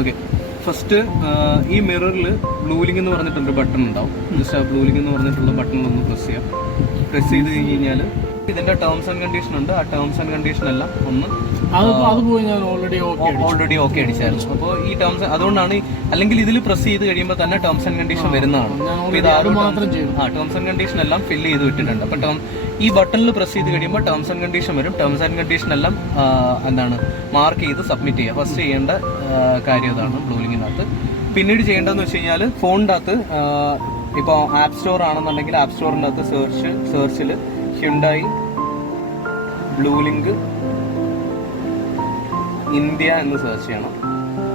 Okay. First ഈ മിററിൽ blue link എന്ന് പറഞ്ഞിട്ടൊരു ബട്ടൺ ഉണ്ടാവും. ജസ്റ്റ് ആ ബ്ലൂ ലിങ്ക് എന്ന് പറഞ്ഞിട്ടുള്ള ബട്ടണിലൊന്ന് പ്രസ് ചെയ്യാം. പ്രസ് ചെയ്ത് കഴിഞ്ഞ് കഴിഞ്ഞാൽ ഇതിന്റെ ടേംസ് ആൻഡ് കണ്ടീഷൻ ഉണ്ട്. ആ ടേംസ് ആൻഡ് കണ്ടീഷൻ എല്ലാം ഒന്ന് ഓൾറെഡി ഓക്കെ അടിച്ചായിരുന്നു. അപ്പോൾ ഈ ടേംസ് അതുകൊണ്ടാണ്, അല്ലെങ്കിൽ ഇതിൽ പ്രസ് ചെയ്ത് കഴിയുമ്പോൾ തന്നെ ടേംസ് ആൻഡ് കണ്ടീഷൻ വരുന്നതാണ്. ടേംസ് ആൻഡ് കണ്ടീഷൻ എല്ലാം ഫില്ല് ചെയ്ത് വിട്ടിട്ടുണ്ട്. അപ്പോൾ ഈ ബട്ടണിൽ പ്രസ് ചെയ്ത് കഴിയുമ്പോൾ ടേംസ് ആൻഡ് കണ്ടീഷൻ വരും. ടേംസ് ആൻഡ് കണ്ടീഷൻ എല്ലാം എന്താണ് മാർക്ക് ചെയ്ത് സബ്മിറ്റ് ചെയ്യുക. ഫസ്റ്റ് ചെയ്യേണ്ട കാര്യം അതാണ് ബ്ലൂ ലിങ്കിനകത്ത്. പിന്നീട് ചെയ്യേണ്ടതെന്ന് വെച്ച് കഴിഞ്ഞാൽ ഫോണിൻ്റെ അകത്ത് ഇപ്പോൾ ആപ്പ് സ്റ്റോർ ആണെന്നുണ്ടെങ്കിൽ ആപ്പ് സ്റ്റോറിൻ്റെ അകത്ത് സെർച്ചിൽ ഹ്യുണ്ടായി ബ്ലൂ ലിങ്ക് ഇന്ത്യ എന്ന് സെർച്ച് ചെയ്യണം.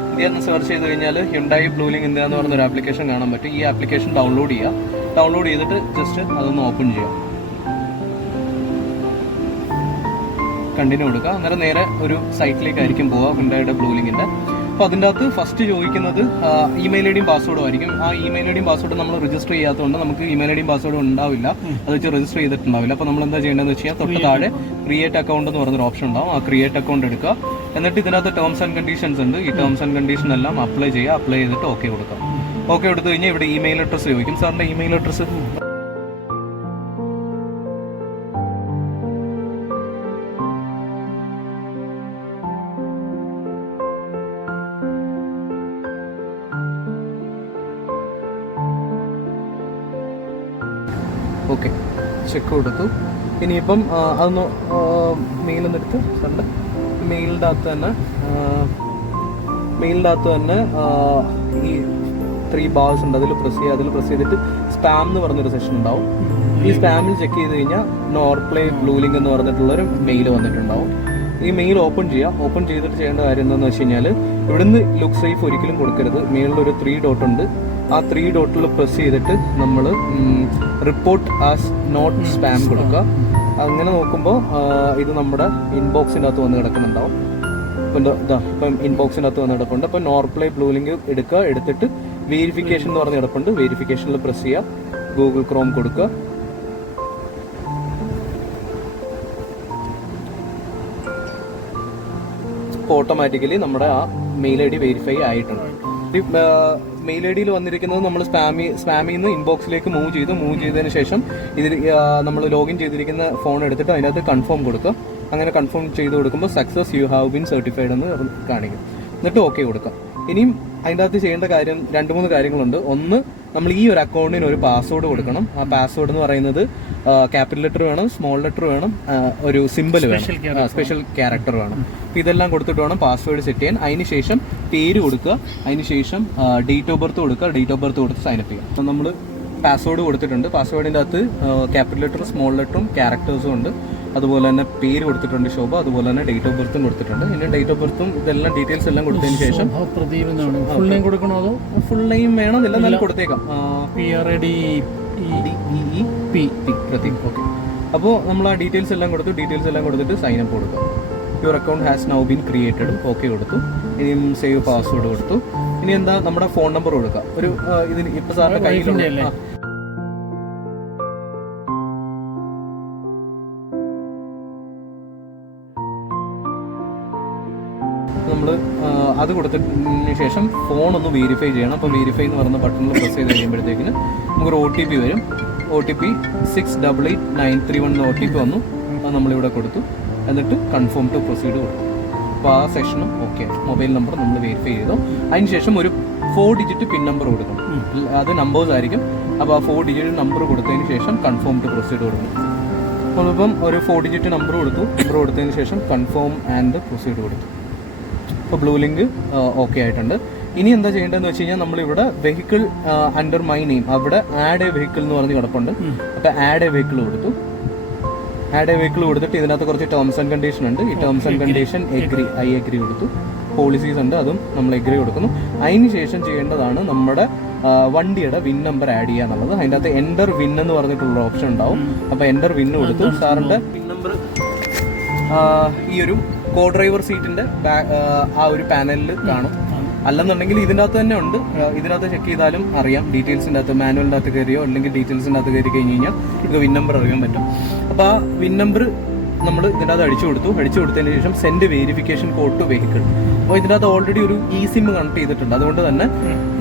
ഇന്ത്യ എന്ന് സെർച്ച് ചെയ്ത് കഴിഞ്ഞാൽ ഹ്യുണ്ടായി ബ്ലൂ ലിങ്ക് ഇന്ത്യ എന്ന് പറഞ്ഞൊരു ആപ്ലിക്കേഷൻ കാണാൻ പറ്റും. ഈ ആപ്ലിക്കേഷൻ ഡൗൺലോഡ് ചെയ്യുക. ഡൗൺലോഡ് ചെയ്തിട്ട് ജസ്റ്റ് അതൊന്ന് ഓപ്പൺ ചെയ്യാം. കണ്ടിന്യൂ കൊടുക്കുക. അന്നേരം നേരെ ഒരു സൈറ്റിലേക്കായിരിക്കും പോവുക ഹ്യുണ്ടായിയുടെ ബ്ലൂ ലിങ്കിൻ്റെ. അപ്പോൾ അതിൻ്റെ അകത്ത് ഫസ്റ്റ് ചോദിക്കുന്നത് ഇമെയിൽ ഐ ഡിയും പാസ്വേഡും ആയിരിക്കും. ആ ഇമെയിൽ ഐ ഡിയും പാസ്വേഡ് നമ്മൾ രജിസ്റ്റർ ചെയ്യാത്തതുകൊണ്ട് നമുക്ക് ഇമെയിൽ ഐ ഡിയും പാസ്വേഡും ഉണ്ടാവില്ല. അത് വെച്ച് രജിസ്റ്റർ ചെയ്തിട്ടുണ്ടാവില്ല. അപ്പോൾ നമ്മൾ എന്താ ചെയ്യേണ്ടതെന്ന് വെച്ച് കഴിഞ്ഞാൽ തൊട്ട് താഴെ ക്രിയേറ്റ് അക്കൗണ്ട് എന്ന് പറഞ്ഞൊരു ഓപ്ഷൻ ഉണ്ടാവും. ആ ക്രിയേറ്റ് അക്കൗണ്ട് എടുക്കുക. എന്നിട്ട് ഇതിനകത്ത് ടേംസ് ആൻഡ് കണ്ടീഷൻസ് ഉണ്ട്. ഈ ടേംസ് ആൻഡ് കണ്ടീഷൻ എല്ലാം അപ്ലൈ ചെയ്യുക. അപ്ലൈ ചെയ്തിട്ട് ഓക്കെ കൊടുക്കാം. ഓക്കെ കൊടുത്തു കഴിഞ്ഞാൽ ഇവിടെ ഇമെയിൽ അഡ്രസ്സ് ചോദിക്കും. സാറിൻ്റെ ഇമെയിൽ അഡ്രസ്സ് ഓക്കെ ചെക്ക് കൊടുത്തു. ഇനിയിപ്പം അതൊന്ന് മെയിലൊന്നെടുത്ത് കണ്ട് മെയിലിൻ്റെ അകത്ത് തന്നെ ഈ 3 ബാർസ് ഉണ്ട്. അതിൽ പ്രസ് ചെയ്തിട്ട് സ്പാം എന്ന് പറഞ്ഞൊരു സെഷൻ ഉണ്ടാവും. ഈ സ്പാമിൽ ചെക്ക് ചെയ്ത് കഴിഞ്ഞാൽ നോർപ്ലേ ബ്ലൂ ലിങ്ക് എന്ന് പറഞ്ഞിട്ടുള്ളൊരു മെയിൽ വന്നിട്ടുണ്ടാവും. ഈ മെയിൽ ഓപ്പൺ ചെയ്യുക. ഓപ്പൺ ചെയ്തിട്ട് ചെയ്യേണ്ട കാര്യം എന്താണെന്ന് വെച്ച് കഴിഞ്ഞാൽ ഇവിടുന്ന് ലുക്ക് സേഫ് ഒരിക്കലും കൊടുക്കരുത്. മെയിലിലൊരു 3 ഡോട്ട് ഉണ്ട്. ആ 3 ഡോട്ടിൽ പ്രസ് ചെയ്തിട്ട് നമ്മൾ റിപ്പോർട്ട് ആസ് നോട്ട് സ്പാം കൊടുക്കുക. അങ്ങനെ നോക്കുമ്പോൾ ഇത് നമ്മുടെ ഇൻബോക്സിൻ്റെ അകത്ത് വന്ന് കിടക്കുന്നുണ്ടാവും. ഇപ്പം ഇൻബോക്സിൻ്റെ അകത്ത് വന്ന് കിടപ്പുണ്ട്. അപ്പം നോർപ്ലേ ബ്ലൂ ലിങ്ക് എടുക്കുക. എടുത്തിട്ട് വെരിഫിക്കേഷൻ എന്ന് പറഞ്ഞ് കിടപ്പുണ്ട്. വെരിഫിക്കേഷനിൽ പ്രസ് ചെയ്യുക. ഗൂഗിൾ ക്രോം കൊടുക്കുക. ഓട്ടോമാറ്റിക്കലി നമ്മുടെ ആ മെയിൽ ഐ ഡി വെരിഫൈ ആയിട്ടുണ്ട്. മെയിൽ ഐ ഡിയിൽ വന്നിരിക്കുന്നത് നമ്മൾ സ്പാമിൽ നിന്ന് ഇൻബോക്സിലേക്ക് മൂവ് ചെയ്തതിന് ശേഷം ഇതിൽ നമ്മൾ ലോഗിൻ ചെയ്തിരിക്കുന്ന ഫോൺ എടുത്തിട്ട് അതിനകത്ത് കൺഫേം കൊടുക്കുക. അങ്ങനെ കൺഫേം ചെയ്ത് കൊടുക്കുമ്പോൾ success you have been certified എന്ന് കാണിക്കും. എന്നിട്ട് ഓക്കെ കൊടുക്കാം. ഇനിയും അതിൻ്റെ അകത്ത് ചെയ്യേണ്ട കാര്യം 2-3 കാര്യങ്ങളുണ്ട്. ഒന്ന്, നമ്മൾ ഈ ഒരു അക്കൗണ്ടിന് ഒരു പാസ്വേഡ് കൊടുക്കണം. ആ പാസ്വേഡ് എന്ന് പറയുന്നത് ക്യാപിറ്റൽ ലെറ്റർ വേണം, സ്മോൾ ലെറ്റർ വേണം, ഒരു സിമ്പിൾ വേണം, സ്പെഷ്യൽ ക്യാരക്ടർ വേണം. അപ്പോൾ ഇതെല്ലാം കൊടുത്തിട്ട് വേണം പാസ്വേഡ് സെറ്റ് ചെയ്യാൻ. അതിനുശേഷം പേര് കൊടുക്കുക. അതിനുശേഷം ഡേറ്റ് ഓഫ് ബർത്ത് കൊടുക്കുക. ഡേറ്റ് ഓഫ് ബർത്ത് കൊടുത്ത് സൈനപ്പ് ചെയ്യുക. അപ്പോൾ നമ്മൾ പാസ്വേഡ് കൊടുത്തിട്ടുണ്ട്. പാസ്വേഡിൻ്റെ അകത്ത് ക്യാപിറ്റൽ ലെറ്ററും സ്മോൾ ലെറ്ററും ക്യാരക്ടേഴ്സും ഉണ്ട്. അതുപോലെ തന്നെ പേര് കൊടുത്തിട്ടുണ്ട് ശോഭ. അതുപോലെ തന്നെ ഡേറ്റ് ഓഫ് ബർത്തും കൊടുത്തിട്ടുണ്ട്. ഇനി ഡേറ്റ് ഓഫ് ബർത്തും ഇതെല്ലാം ഡീറ്റെയിൽസ് എല്ലാം കൊടുത്തതിന് ശേഷം ഫുൾ നെയിം കൊടുക്കണോ അതോ ഫുൾ നെയിം വേണം എല്ലാം നല്ല കൊടുത്തേക്കാം. പ്രതീക്. ഓക്കെ. അപ്പോൾ നമ്മൾ ആ ഡീറ്റെയിൽസ് എല്ലാം കൊടുത്തിട്ട് സൈനപ്പ് കൊടുക്കുക. Your account has now been created. Okay കൊടുത്തു. ഇനിയും സേവ് പാസ്വേഡ് കൊടുത്തു. ഇനി എന്താ, നമ്മുടെ ഫോൺ നമ്പർ കൊടുക്കുക. ഒരു ഇതിന് ഇപ്പൊ സാറിന്റെ കയ്യിലുള്ള നമ്മൾ അത് കൊടുത്തതിന് ശേഷം ഫോൺ ഒന്ന് വെരിഫൈ ചെയ്യണം. അപ്പോൾ വെരിഫൈ എന്ന് പറയുന്ന ബട്ടണിൽ പ്രസ് ചെയ്ത് കഴിയുമ്പോഴത്തേക്കിന് നമുക്കൊരു OTP വരും. OTP 688931 OTP വന്നു. അത് നമ്മളിവിടെ കൊടുത്തു. എന്നിട്ട് കൺഫേം ടു പ്രൊസീഡ് കൊടുത്തു. അപ്പോൾ ആ സെഷനും ഓക്കെ. മൊബൈൽ നമ്പർ നമ്മൾ വെരിഫൈ ചെയ്തു. അതിനുശേഷം ഒരു 4 ഡിജിറ്റ് പിൻ നമ്പർ കൊടുക്കണം. അത് നമ്പേഴ്സ് ആയിരിക്കും. അപ്പോൾ ആ 4 ഡിജിറ്റ് നമ്പർ കൊടുത്തതിന് ശേഷം കൺഫേം ടു പ്രൊസീഡ് കൊടുക്കണം. നമ്മളിപ്പം ഒരു 4 ഡിജിറ്റ് നമ്പർ കൊടുത്തതിന് ശേഷം കൺഫേം ആൻഡ് പ്രൊസീഡ് കൊടുത്തു. ഇപ്പോൾ ബ്ലൂ ലിങ്ക് ഓക്കെ ആയിട്ടുണ്ട്. ഇനി എന്താ ചെയ്യേണ്ടതെന്ന് വെച്ച് കഴിഞ്ഞാൽ നമ്മളിവിടെ വെഹിക്കിൾ അണ്ടർ മൈ നെയിം അവിടെ ആഡ് എ വെഹിക്കിൾ എന്ന് പറഞ്ഞ് കിടപ്പുണ്ട്. അപ്പോൾ ആഡ് എ വെഹിക്കിൾ കൊടുത്തിട്ട് ഇതിനകത്ത് കുറച്ച് ടേംസ് ആൻഡ് കണ്ടീഷൻ ഉണ്ട്. ഈ terms and condition I agree കൊടുത്തു. പോളിസീസ് ഉണ്ട്, അതും നമ്മൾ എഗ്രി കൊടുക്കുന്നു. അതിന് ശേഷം ചെയ്യേണ്ടതാണ് നമ്മുടെ വണ്ടിയുടെ വിൻ നമ്പർ ആഡ് ചെയ്യുക എന്നുള്ളത്. അതിൻ്റെ അകത്ത് എൻ്റർ വിൻ എന്ന് പറഞ്ഞിട്ടുള്ള ഓപ്ഷൻ ഉണ്ടാവും. അപ്പോൾ എൻ്റർ വിൻ കൊടുത്തു. സാറിൻ്റെ വിൻ നമ്പർ ഈ ഒരു കോ ഡ്രൈവർ സീറ്റിന്റെ ആ ഒരു പാനലിൽ കാണും. അല്ലെന്നുണ്ടെങ്കിൽ ഇതിൻ്റെ അകത്ത് തന്നെ ഉണ്ട്. ഇതിനകത്ത് ചെക്ക് ചെയ്താലും അറിയാം. ഡീറ്റെയിൽസിൻ്റെ അകത്ത് മാനുവലിൻ്റെ അകത്ത് കയറിയോ അല്ലെങ്കിൽ ഡീറ്റെയിൽസിൻ്റെ അകത്ത് കയറി കഴിഞ്ഞ് കഴിഞ്ഞാൽ ഇത് വിൻ നമ്പർ അറിയാൻ പറ്റും. അപ്പോൾ ആ വിൻ നമ്പർ നമ്മൾ ഇതിനകത്ത് അടിച്ചു കൊടുത്തതിന് ശേഷം send verification code to vehicle. അപ്പോൾ ഇതിനകത്ത് ഓൾറെഡി ഒരു ഇ സിം കണക്ട് ചെയ്തിട്ടുണ്ട്. അതുകൊണ്ട് തന്നെ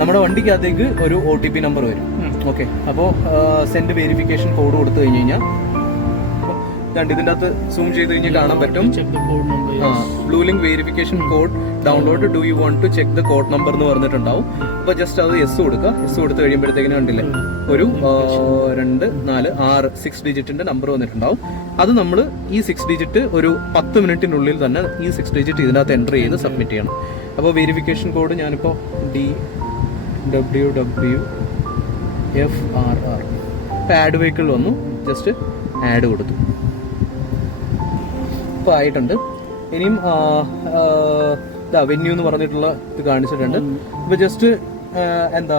നമ്മുടെ വണ്ടിക്കകത്തേക്ക് ഒരു OTP നമ്പർ വരും. ഓക്കെ, അപ്പോൾ സെൻഡ് വെരിഫിക്കേഷൻ കോഡ് കൊടുത്തു കഴിഞ്ഞ് കഴിഞ്ഞാൽ ഇതിൻ്റെ അകത്ത് സൂം ചെയ്ത് കഴിഞ്ഞാൽ കാണാൻ പറ്റും. Blue link verification code download, do you want to check the code number എന്ന് പറഞ്ഞിട്ടുണ്ടാവും. അപ്പോൾ ജസ്റ്റ് അത് യെസ് കൊടുക്കുക. യെസ് കൊടുത്ത് കഴിയുമ്പോഴത്തേക്കിനും കണ്ടില്ലേ ഒരു 2, 4, 6 6 ഡിജിറ്റിന്റെ നമ്പർ വന്നിട്ടുണ്ടാവും. അത് നമ്മൾ ഈ 6 ഡിജിറ്റ് ഒരു 10 മിനിറ്റിനുള്ളിൽ തന്നെ ഈ 6 ഡിജിറ്റ് ഇതിനകത്ത് എൻ്റർ ചെയ്ത് സബ്മിറ്റ് ചെയ്യണം. അപ്പോൾ വെരിഫിക്കേഷൻ കോഡ് ഞാനിപ്പോൾ DWWFRR ഇപ്പോൾ ആഡ് വെഹിക്കിൾ വന്നു, ജസ്റ്റ് ആഡ് കൊടുത്തു. ഇപ്പോൾ ആയിട്ടുണ്ട്. ഇനിയും വെന്യൂ എന്ന് പറഞ്ഞിട്ടുള്ള ഇത് കാണിച്ചിട്ടുണ്ട്. ഇപ്പോൾ ജസ്റ്റ് എന്താ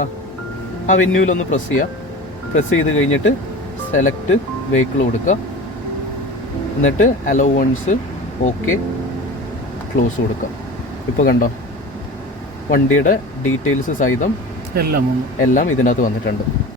ആ വെന്യൂവിലൊന്ന് പ്രസ് ചെയ്ത് കഴിഞ്ഞിട്ട് സെലക്ട് വെഹിക്കിൾ കൊടുക്കുക. എന്നിട്ട് അലൗവൻസ് ഓക്കെ ക്ലോസ് കൊടുക്കുക. ഇപ്പോൾ കണ്ടോ വണ്ടിയുടെ ഡീറ്റെയിൽസ് സഹിതം എല്ലാം ഇതിനകത്ത് വന്നിട്ടുണ്ട്.